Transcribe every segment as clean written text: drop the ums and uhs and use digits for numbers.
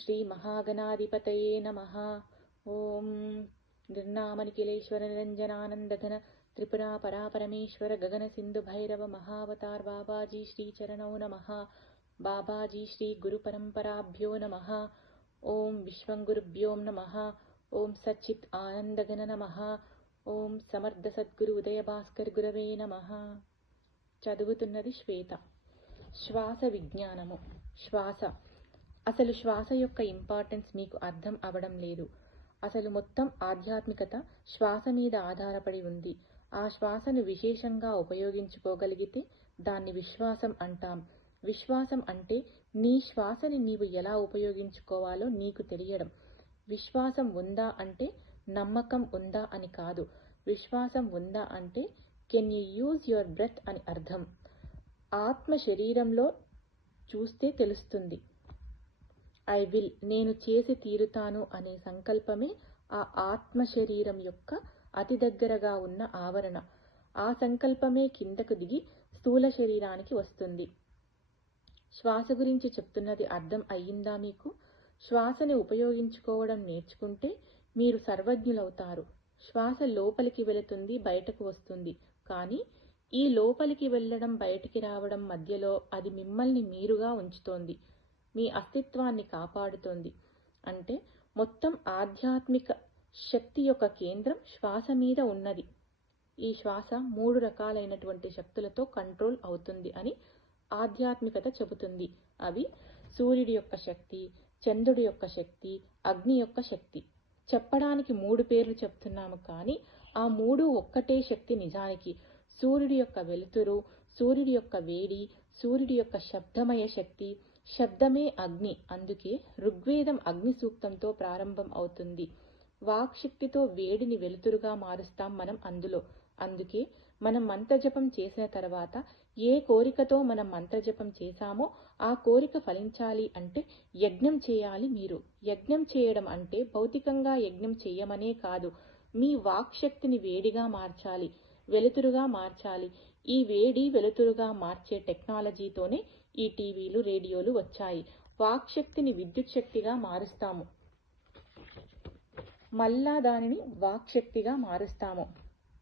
శ్రీ మహాగణాధిపతయే నమః. ఓం నిర్నామనిఖిలేశ్వర నిరంజనానందఘన త్రిపురా పరాపరమేశ్వర గగన సింధు భైరవ మహావతార్ బాబాజీ శ్రీ చరణౌ నమః. బాబాజీ శ్రీ గురు పరంపరాభ్యో నమః. ఓం విశ్వంగురుభ్యో నమః. ఓం సచ్చిత్ ఆనందఘన నమః. ఓం సమర్థ సద్గురు ఉదయ భాస్కర్ గురవే నమః. చదువుతున్నది శ్వేత. శ్వాస విజ్ఞానము. శ్వాస. అసలు శ్వాస యొక్క ఇంపార్టెన్స్ మీకు అర్థం అవడం లేదు. అసలు మొత్తం ఆధ్యాత్మికత శ్వాస మీద ఆధారపడి ఉంది. ఆ శ్వాసను విశేషంగా ఉపయోగించుకోగలిగితే దాన్ని విశ్వాసం అంటాం. విశ్వాసం అంటే నీ శ్వాసని నీవు ఎలా ఉపయోగించుకోవాలో నీకు తెలియడం. విశ్వాసం ఉందా అంటే నమ్మకం ఉందా అని కాదు. విశ్వాసం ఉందా అంటే can you use your breath అని అర్థం. ఆత్మ శరీరంలో చూస్తే తెలుస్తుంది. ఐ విల్, నేను చేసి తీరుతాను అనే సంకల్పమే ఆ ఆత్మ శరీరం యొక్క అతి దగ్గరగా ఉన్న ఆవరణ. ఆ సంకల్పమే కిందకు దిగి స్థూల శరీరానికి వస్తుంది. శ్వాస గురించి చెప్తున్నది అర్థం అయ్యిందా మీకు? శ్వాసని ఉపయోగించుకోవడం నేర్చుకుంటే మీరు సర్వజ్ఞులవుతారు. శ్వాస లోపలికి వెళుతుంది, బయటకు వస్తుంది. కానీ ఈ లోపలికి వెళ్ళడం బయటికి రావడం మధ్యలో అది మిమ్మల్ని మీరుగా ఉంచుతోంది, మీ అస్తిత్వాన్ని కాపాడుతోంది. అంటే మొత్తం ఆధ్యాత్మిక శక్తి యొక్క కేంద్రం శ్వాస మీద ఉన్నది. ఈ శ్వాస 3 రకాలైనటువంటి శక్తులతో కంట్రోల్ అవుతుంది అని ఆధ్యాత్మికత చెబుతుంది. అవి సూర్యుడి యొక్క శక్తి, చంద్రుడి యొక్క శక్తి, అగ్ని యొక్క శక్తి. చెప్పడానికి 3 పేర్లు చెప్తున్నాము, కానీ ఆ 3 ఒక్కటే శక్తి నిజానికి. సూర్యుడి యొక్క వెలుతురు, సూర్యుడి యొక్క వేడి, సూర్యుడి యొక్క శబ్దమయ శక్తి. శబ్దమే అగ్ని. అందుకే ఋగ్వేదం అగ్ని సూక్తంతో ప్రారంభం అవుతుంది. వాక్శక్తితో వేడిని వెలుతురుగా మారుస్తాం మనం అందులో. అందుకే మనం మంత్రజపం చేసిన తర్వాత ఏ కోరికతో మనం మంత్రజపం చేశామో ఆ కోరిక ఫలించాలి అంటే యజ్ఞం చేయాలి మీరు. యజ్ఞం చేయడం అంటే భౌతికంగా యజ్ఞం చేయమనే కాదు, మీ వాక్శక్తిని వేడిగా మార్చాలి, వెలుతురుగా మార్చాలి. ఈ వేడి వెలుతురుగా మార్చే టెక్నాలజీతోనే ఈ టీవీలు, రేడియోలు వచ్చాయి. వాక్శక్తిని విద్యుత్ శక్తిగా మారుస్తాము, మళ్ళా దానిని వాక్శక్తిగా మారుస్తాము.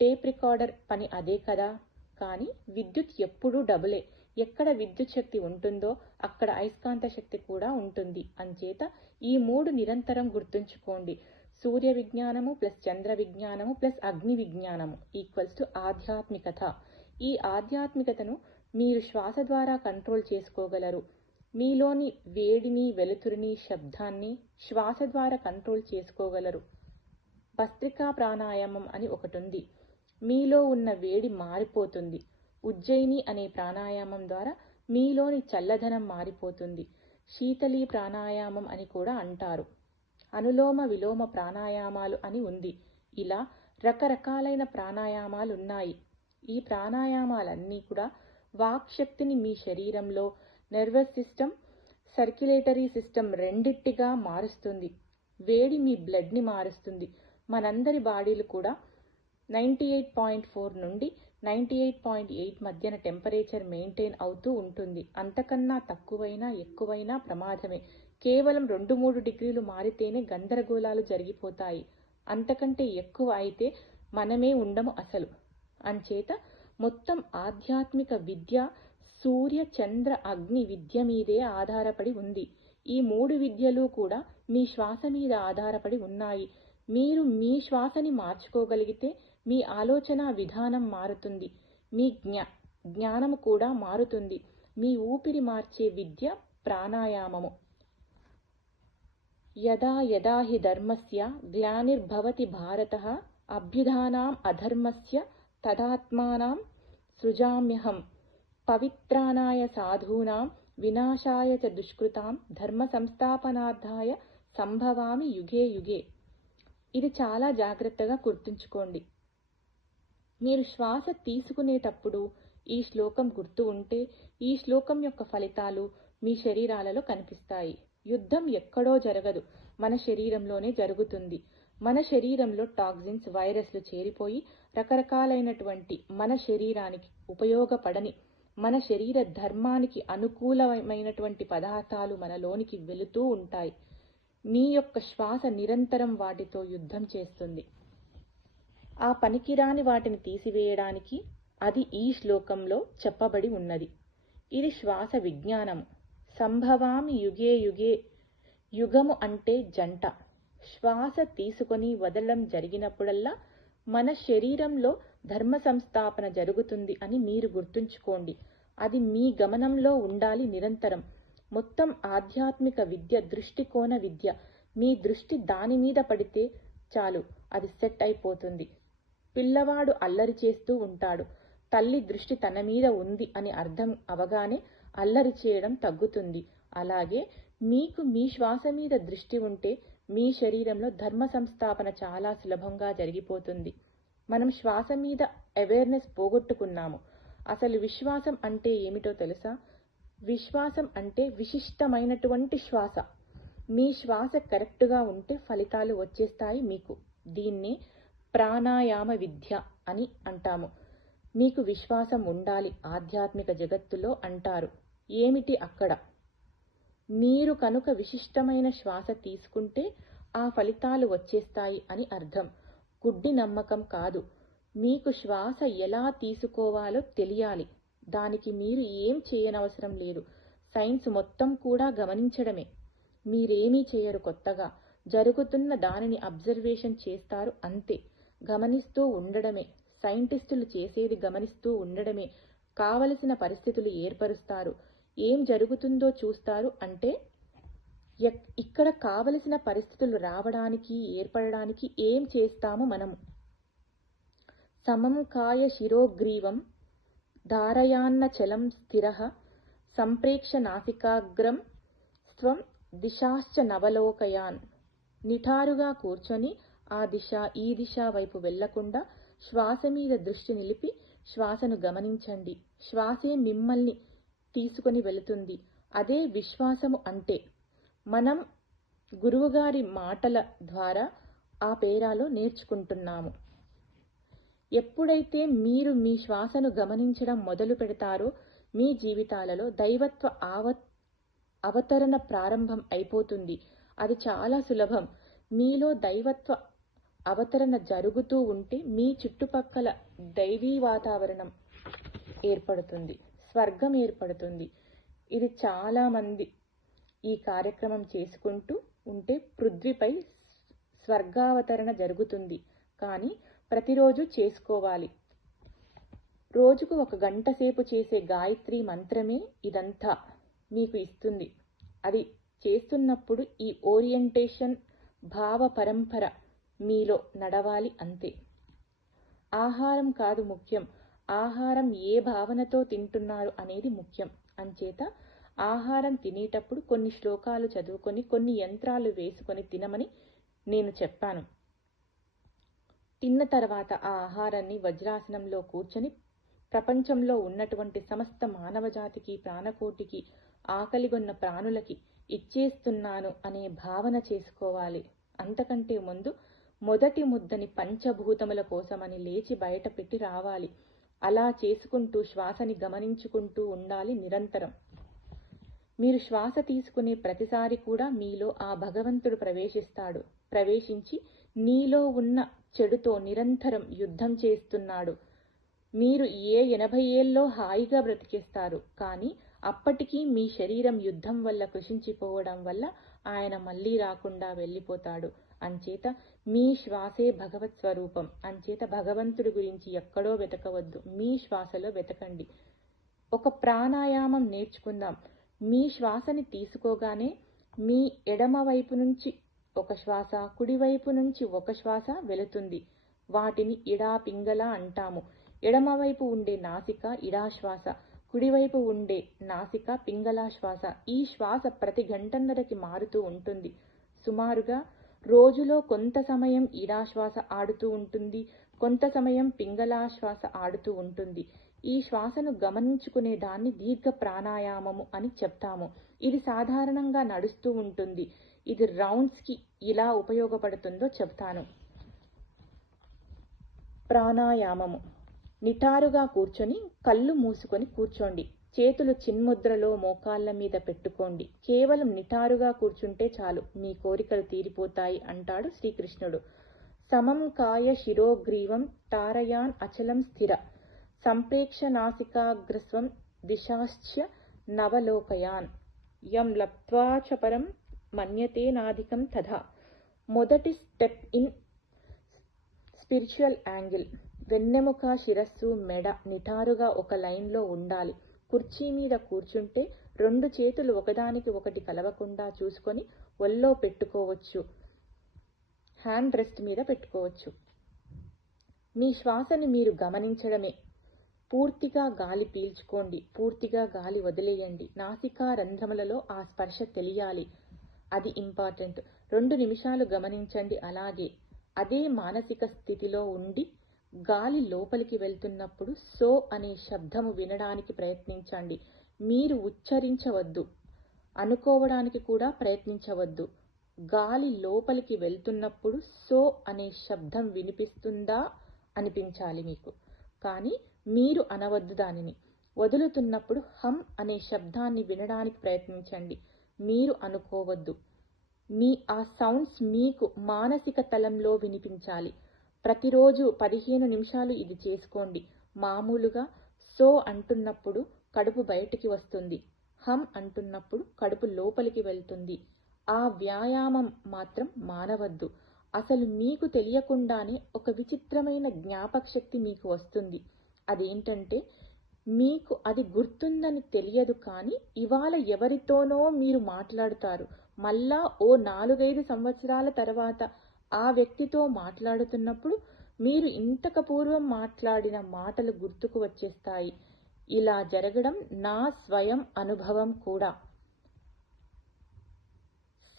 టేప్ రికార్డర్ పని అదే కదా. కానీ విద్యుత్ ఎప్పుడూ డబులే. ఎక్కడ విద్యుత్ శక్తి ఉంటుందో అక్కడ అయస్కాంత శక్తి కూడా ఉంటుంది. అంచేత ఈ 3 నిరంతరం గుర్తుంచుకోండి. సూర్య విజ్ఞానము ప్లస్ చంద్ర విజ్ఞానము ప్లస్ అగ్ని విజ్ఞానము ఈక్వల్స్ టు ఆధ్యాత్మికత. ఈ ఆధ్యాత్మికతను మీరు శ్వాస ద్వారా కంట్రోల్ చేసుకోగలరు. మీలోని వేడిని, వెలుతురుని, శబ్దాన్ని శ్వాస ద్వారా కంట్రోల్ చేసుకోగలరు. భస్త్రికా ప్రాణాయామం అని ఒకటుంది. మీలో ఉన్న వేడి మారిపోతుంది. ఉజ్జయిని అనే ప్రాణాయామం ద్వారా మీలోని చల్లదనం మారిపోతుంది. శీతళీ ప్రాణాయామం అని కూడా అంటారు. అనులోమ విలోమ ప్రాణాయామాలు అని ఉంది. ఇలా రకరకాలైన ప్రాణాయామాలు ఉన్నాయి. ఈ ప్రాణాయామాలన్నీ కూడా వాక్శక్తిని మీ శరీరంలో నర్వస్ సిస్టమ్, సర్క్యులేటరీ సిస్టమ్ రెండిట్టిగా మారుస్తుంది. వేడి మీ బ్లడ్ని మారుస్తుంది. మనందరి బాడీలు కూడా 98.4 నుండి 98.8 మధ్యన టెంపరేచర్ మెయింటైన్ అవుతూ ఉంటుంది. అంతకన్నా తక్కువైనా ఎక్కువైనా ప్రమాదమే. కేవలం 2-3 డిగ్రీలు మారితేనే గందరగోళాలు జరిగిపోతాయి. అంతకంటే ఎక్కువ అయితే మనమే ఉండము అసలు. అంచేత మొత్తం ఆధ్యాత్మిక విద్య సూర్య, చంద్ర, అగ్ని విద్య మీదే ఆధారపడి ఉంది. ఈ 3 విద్యలు కూడా మీ శ్వాస మీద ఆధారపడి ఉన్నాయి. మీరు మీ శ్వాసని మార్చుకోగలిగితే మీ ఆలోచన విధానం మారుతుంది. మీ జ్ఞానము కూడా మారుతుంది. మీ ఊపిరి మార్చే విద్య ప్రాణాయామము. యదా యదా హి ధర్మస్య గ్లానిర్భవతి భారతః అభ్యుధానాం అధర్మస్య తదాత్మానాం సృజామ్యహం పవిత్రాణాయ సాధూనాం వినాశాయ చ దుష్కృతాం ధర్మ సంస్థాపనార్థాయ సంభవామి యుగే యుగే. ఇది చాలా జాగ్రత్తగా గుర్తుంచుకోండి. మీరు శ్వాస తీసుకునేటప్పుడు ఈ శ్లోకం గుర్తు ఉంటే ఈ శ్లోకం యొక్క ఫలితాలు మీ శరీరాలలో కనిపిస్తాయి. యుద్ధం ఎక్కడో జరగదు, మన శరీరంలోనే జరుగుతుంది. మన శరీరంలో టాక్సిన్స్, వైరస్లు చేరిపోయి రకరకాలైనటువంటి మన శరీరానికి ఉపయోగపడని, మన శరీర ధర్మానికి అనుకూలమైనటువంటి పదార్థాలు మనలోనికి వెళుతూ ఉంటాయి. మీ యొక్క శ్వాస నిరంతరం వాటితో యుద్ధం చేస్తుంది. ఆ పనికిరాని వాటిని తీసివేయడానికి అది ఈ శ్లోకంలో చెప్పబడి ఉన్నది. ఇది శ్వాస విజ్ఞానము. సంభవామి యుగే యుగే. యుగము అంటే జంట. శ్వాస తీసుకొని వదలడం జరిగినప్పుడల్లా మన శరీరంలో ధర్మ సంస్థాపన జరుగుతుంది అని మీరు గుర్తుంచుకోండి. అది మీ గమనంలో ఉండాలి నిరంతరం. మొత్తం ఆధ్యాత్మిక విద్య దృష్టికోణ విద్య. మీ దృష్టి దాని మీద పడితే చాలు, అది సెట్ అయిపోతుంది. పిల్లవాడు అల్లరి చేస్తూ ఉంటాడు. తల్లి దృష్టి తన మీద ఉంది అని అర్థం అవగానే అల్లరి చేయడం తగ్గుతుంది. అలాగే మీకు మీ శ్వాస మీద దృష్టి ఉంటే మీ శరీరంలో ధర్మ సంస్థాపన చాలా సులభంగా జరిగిపోతుంది. మనం శ్వాస మీద అవేర్నెస్ పోగొట్టుకున్నాము. అసలు విశ్వాసం అంటే ఏమిటో తెలుసా? విశ్వాసం అంటే విశిష్టమైనటువంటి శ్వాస. మీ శ్వాస కరెక్ట్గా ఉంటే ఫలితాలు వచ్చేస్తాయి మీకు. దీన్ని ప్రాణాయామ విద్య అని అంటాము. మీకు విశ్వాసం ఉండాలి ఆధ్యాత్మిక జగత్తులో అంటారు. ఏమిటి అక్కడ? మీరు కనుక విశిష్టమైన శ్వాస తీసుకుంటే ఆ ఫలితాలు వచ్చేస్తాయి అని అర్థం. గుడ్డి నమ్మకం కాదు. మీకు శ్వాస ఎలా తీసుకోవాలో తెలియాలి. దానికి మీరు ఏం చేయనవసరం లేదు. సైన్స్ మొత్తం కూడా గమనించడమే. మీరేమీ చేయరు కొత్తగా. జరుగుతున్న దానిని అబ్జర్వేషన్ చేస్తారు అంతే. గమనిస్తూ ఉండడమే. సైంటిస్టులు చేసేది గమనిస్తూ ఉండడమే. కావలసిన పరిస్థితులు ఏర్పరుస్తారు. ఏం జరుగుతుందో చూస్తారు. అంటే ఇక్కడ కావలసిన పరిస్థితులు రావడానికి ఏర్పడడానికి ఏం చేస్తాము మనము? సమం కాయ శిరోగ్రీవం ధారయాన్న చలం స్థిరః సంప్రేక్ష నాసికాగ్రం స్వం దిశాశ్చ నవలోకయాన్. నిఠారుగా కూర్చొని ఆ దిశ ఈ దిశ వైపు వెళ్లకుండా శ్వాస మీద దృష్టి నిలిపి శ్వాసను గమనించండి. శ్వాసే మిమ్మల్ని తీసుకొని వెళుతుంది. అదే విశ్వాసము అంటే. మనం గురువుగారి మాటల ద్వారా ఆ పేరాలో నేర్చుకుంటున్నాము. ఎప్పుడైతే మీరు మీ శ్వాసను గమనించడం మొదలు పెడతారో మీ జీవితాలలో దైవత్వ అవతరణ ప్రారంభం అయిపోతుంది. అది చాలా సులభం. మీలో దైవత్వ అవతరణ జరుగుతూ ఉంటే మీ చుట్టుపక్కల దైవీ వాతావరణం ఏర్పడుతుంది, స్వర్గం ఏర్పడుతుంది. ఇది చాలా మంది ఈ కార్యక్రమం చేసుకుంటూ ఉంటే పృథ్వీపై స్వర్గావతరణ జరుగుతుంది. కానీ ప్రతిరోజు చేసుకోవాలి. రోజుకు 1 గంట సేపు చేసే గాయత్రి మంత్రమే ఇదంతా మీకు ఇస్తుంది. అది చేస్తున్నప్పుడు ఈ ఓరియంటేషన్ భావ పరంపర మీలో నడవాలి అంతే. ఆహారం కాదు ముఖ్యం. ఆహారం ఏ భావనతో తింటున్నారు అనేది ముఖ్యం. అంచేత ఆహారం తినేటప్పుడు కొన్ని శ్లోకాలు చదువుకొని కొన్ని యంత్రాలు వేసుకొని తినమని నేను చెప్పాను. తిన్న తర్వాత ఆ ఆహారాన్ని వజ్రాసనంలో కూర్చొని ప్రపంచంలో ఉన్నటువంటి సమస్త మానవజాతికి ప్రాణకోటికి ఆకలిగొన్న ప్రాణులకి ఇచ్చేస్తున్నాను అనే భావన చేసుకోవాలి. అంతకంటే ముందు మొదటి ముద్దని పంచభూతముల కోసమని లేచి బయట పెట్టి రావాలి. అలా చేసుకుంటూ శ్వాసని గమనించుకుంటూ ఉండాలి నిరంతరం. మీరు శ్వాస తీసుకునే ప్రతిసారి కూడా మీలో ఆ భగవంతుడు ప్రవేశిస్తాడు. ప్రవేశించి నీలో ఉన్న చెడుతో నిరంతరం యుద్ధం చేస్తున్నాడు. మీరు 80 ఏళ్ళలో హాయిగా బ్రతికేస్తారు. కానీ అప్పటికీ మీ శరీరం యుద్ధం వల్ల కృషించిపోవడం వల్ల ఆయన మళ్ళీ రాకుండా వెళ్ళిపోతాడు. అంచేత మీ శ్వాసే భగవత్ స్వరూపం. అంచేత భగవంతుడి గురించి ఎక్కడో వెతకవద్దు, మీ శ్వాసలో వెతకండి. ఒక ప్రాణాయామం నేర్చుకుందాం. మీ శ్వాసని తీసుకోగానే మీ ఎడమ వైపు నుంచి ఒక శ్వాస, కుడివైపు నుంచి ఒక శ్వాస వెళుతుంది. వాటిని ఇడా పింగళ అంటాము. ఎడమవైపు ఉండే నాసిక ఇడాశ్వాస, కుడివైపు ఉండే నాసిక పింగళా శ్వాస. ఈ శ్వాస ప్రతి గంటన్నరకి మారుతూ ఉంటుంది. సుమారుగా రోజులో కొంత సమయం ఇడాశ్వాస ఆడుతూ ఉంటుంది, కొంత సమయం పింగళా శ్వాస ఆడుతూ ఉంటుంది. ఈ శ్వాసను గమనించుకునే దాన్ని దీర్ఘ ప్రాణాయామము అని చెప్తాము. ఇది సాధారణంగా నడుస్తూ ఉంటుంది. ఇది రౌండ్స్కి ఇలా ఉపయోగపడుతుందో చెప్తాను. ప్రాణాయామము. నిటారుగా కూర్చొని కళ్ళు మూసుకొని కూర్చోండి. చేతులు చిన్ముద్రలో మోకాళ్ళ మీద పెట్టుకోండి. కేవలం నిటారుగా కూర్చుంటే చాలు, మీ కోరికలు తీరిపోతాయి అంటాడు శ్రీకృష్ణుడు. సమం కాయ శిరోగ్రీవం తారయాన్ అచలం స్థిర సంప్రేక్ష నాసికాగ్రస్వం దిశాశ్చ నవలోకయాన్ యం లబ్ధ్వా చ పరం మన్యతే నాధికం తథా. మొదటి స్టెప్ ఇన్ స్పిరిచువల్ యాంగిల్. వెన్నెముక, శిరస్సు, మెడ నిటారుగా ఒక లైన్లో ఉండాలి. కుర్చీ మీద కూర్చుంటే 2 చేతులు ఒకదానికి ఒకటి కలవకుండా చూసుకొని ఒళ్ళో పెట్టుకోవచ్చు, హ్యాండ్ రెస్ట్ మీద పెట్టుకోవచ్చు. మీ శ్వాసను మీరు గమనించడమే. పూర్తిగా గాలి పీల్చుకోండి, పూర్తిగా గాలి వదిలేయండి. నాసికా రంధ్రములలో ఆ స్పర్శ తెలియాలి, అది ఇంపార్టెంట్. 2 నిమిషాలు గమనించండి. అలాగే అదే మానసిక స్థితిలో ఉండి గాలి లోపలికి వెళ్తున్నప్పుడు సో అనే శబ్దము వినడానికి ప్రయత్నించండి. మీరు ఉచ్చరించవద్దు, అనుకోవడానికి కూడా ప్రయత్నించవద్దు. గాలి లోపలికి వెళ్తున్నప్పుడు సో అనే శబ్దం వినిపిస్తుందా అనిపించాలి మీకు, కానీ మీరు అనవద్దు దానిని. వదులుతున్నప్పుడు హమ్ అనే శబ్దాన్ని వినడానికి ప్రయత్నించండి, మీరు అనుకోవద్దు. ఆ సౌండ్స్ మీకు మానసిక తలంలో వినిపించాలి. ప్రతిరోజు 15 నిమిషాలు ఇది చేసుకోండి. మామూలుగా సో అంటున్నప్పుడు కడుపు బయటికి వస్తుంది, హమ్ అంటున్నప్పుడు కడుపు లోపలికి వెళ్తుంది. ఆ వ్యాయామం మాత్రం మానవద్దు. అసలు మీకు తెలియకుండానే ఒక విచిత్రమైన జ్ఞాపక శక్తి మీకు వస్తుంది. అదేంటంటే, మీకు అది గుర్తుందని తెలియదు, కానీ ఇవాళ ఎవరితోనో మీరు మాట్లాడుతారు. మళ్ళా ఓ 4-5 సంవత్సరాల తర్వాత ఆ వ్యక్తితో మాట్లాడుతున్నప్పుడు మీరు ఇంతకు పూర్వం మాట్లాడిన మాటలు గుర్తుకు వచ్చేస్తాయి. ఇలా జరగడం నా స్వయం అనుభవం కూడా.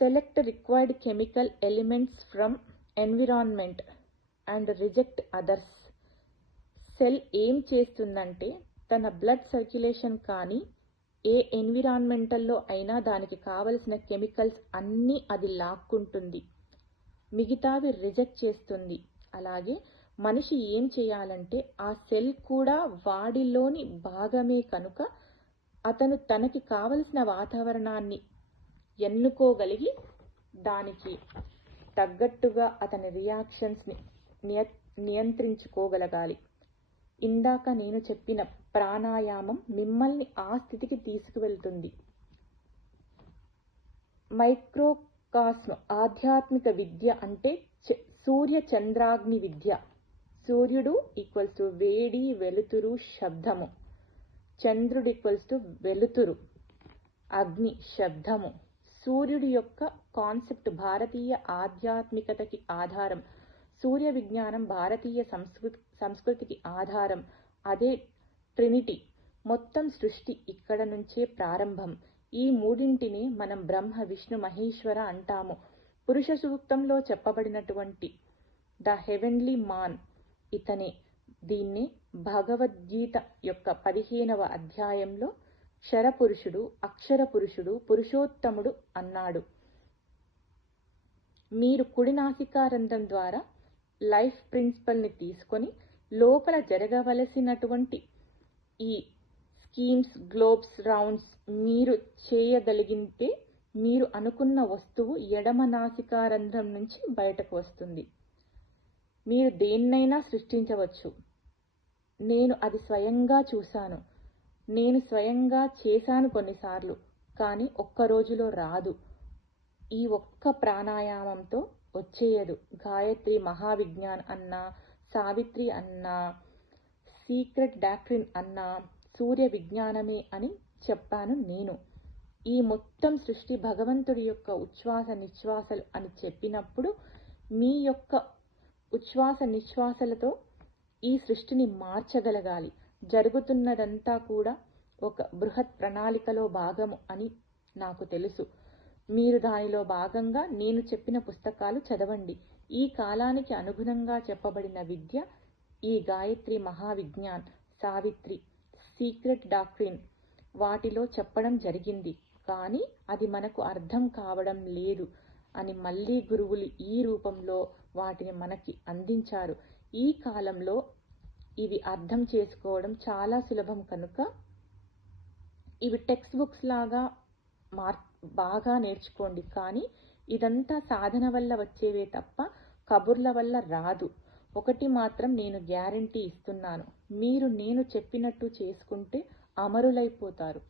Select required chemical elements from environment and reject others. Cell ఏం చేస్తుందంటే, తన బ్లడ్ సర్క్యులేషన్ కానీ ఏ ఎన్విరాన్మెంటల్లో అయినా దానికి కావలసిన కెమికల్స్ అన్నీ అది లాక్కుంటుంది, మిగతావి రిజెక్ట్ చేస్తుంది. అలాగే మనిషి ఏం చేయాలంటే, ఆ సెల్ కూడా వాడిలోని భాగమే కనుక అతను తనకి కావలసిన వాతావరణాన్ని ఎన్నుకోగలిగి దానికి తగ్గట్టుగా అతని రియాక్షన్స్ని నియంత్రించుకోగలగాలి. ఇందాక నేను చెప్పిన ప్రాణాయామం మిమ్మల్ని ఆ స్థితికి తీసుకువెళ్తుంది. మైక్రోకాస్మ్ ఆధ్యాత్మిక విద్య అంటే సూర్య చంద్రాగ్ని విద్య. సూర్యుడు ఈక్వల్స్ టు వేడి, వెలుతురు, శబ్దము. చంద్రుడు ఈక్వల్స్ టు వెలుతురు, అగ్ని, శబ్దము. సూర్యుడి యొక్క కాన్సెప్ట్ భారతీయ ఆధ్యాత్మికతకి ఆధారం. సూర్య విజ్ఞానం భారతీయ సంస్కృతికి ఆధారం. అదే ట్రినిటీ. మొత్తం సృష్టి ఇక్కడ నుంచే ప్రారంభం. ఈ మూడింటిని మనం బ్రహ్మ, విష్ణు, మహేశ్వర అంటాము. పురుష సూక్తంలో చెప్పబడినటువంటి ద హెవెన్లీ మాన్ ఇతనే. దీన్ని భగవద్గీత యొక్క 15వ అధ్యాయంలో క్షరపురుషుడు, అక్షర పురుషుడు, పురుషోత్తముడు అన్నాడు. మీరు కుడి నాసికారంధ్రం ద్వారా లైఫ్ ప్రిన్సిపల్ని తీసుకొని లోపల జరగవలసినటువంటి ఈ స్కీమ్స్, గ్లోబ్స్, రౌండ్స్ మీరు చేయగలిగితే మీరు అనుకున్న వస్తువు ఎడమ నాసికారంధ్రం నుంచి బయటకు వస్తుంది. మీరు దేన్నైనా సృష్టించవచ్చు. నేను అది స్వయంగా చూశాను, నేను స్వయంగా చేశాను కొన్నిసార్లు, కానీ ఒక్క రోజులో రాదు. ఈ ఒక్క ప్రాణాయామంతో వచ్చేయదు. గాయత్రి మహావిజ్ఞాన్ అన్నా, సావిత్రి అన్నా, సీక్రెట్ డాక్ట్రిన్ అన్నా సూర్య విజ్ఞానమే అని చెప్పాను నేను. ఈ మొత్తం సృష్టి భగవంతుడి యొక్క ఉచ్ఛ్వాస నిశ్వాసలు అని చెప్పినప్పుడు మీ యొక్క ఉచ్ఛ్వాస నిశ్వాసలతో ఈ సృష్టిని మార్చగలగాలి. జరుగుతున్నదంతా కూడా ఒక బృహత్ ప్రణాళికలో భాగము అని నాకు తెలుసు. మీరు దానిలో భాగంగా నేను చెప్పిన పుస్తకాలు చదవండి. ఈ కాలానికి అనుగుణంగా చెప్పబడిన విద్య ఈ గాయత్రి మహావిజ్ఞాన్, సావిత్రి, సీక్రెట్ డాక్ట్రిన్ వాటిలో చెప్పడం జరిగింది. కానీ అది మనకు అర్థం కావడం లేదు అని మళ్ళీ గురువులు ఈ రూపంలో వాటిని మనకి అందించారు. ఈ కాలంలో ఇవి అర్థం చేసుకోవడం చాలా సులభం కనుక ఇవి టెక్స్ట్ బుక్స్ లాగా బాగా నేర్చుకోండి. కానీ ఇదంతా సాధన వల్ల వచ్చేవే తప్ప కబుర్ల వల్ల రాదు. ఒకటి మాత్రం నేను గ్యారంటీ ఇస్తున్నాను, మీరు నేను చెప్పినట్టు చేసుకుంటే అమరులైపోతారు.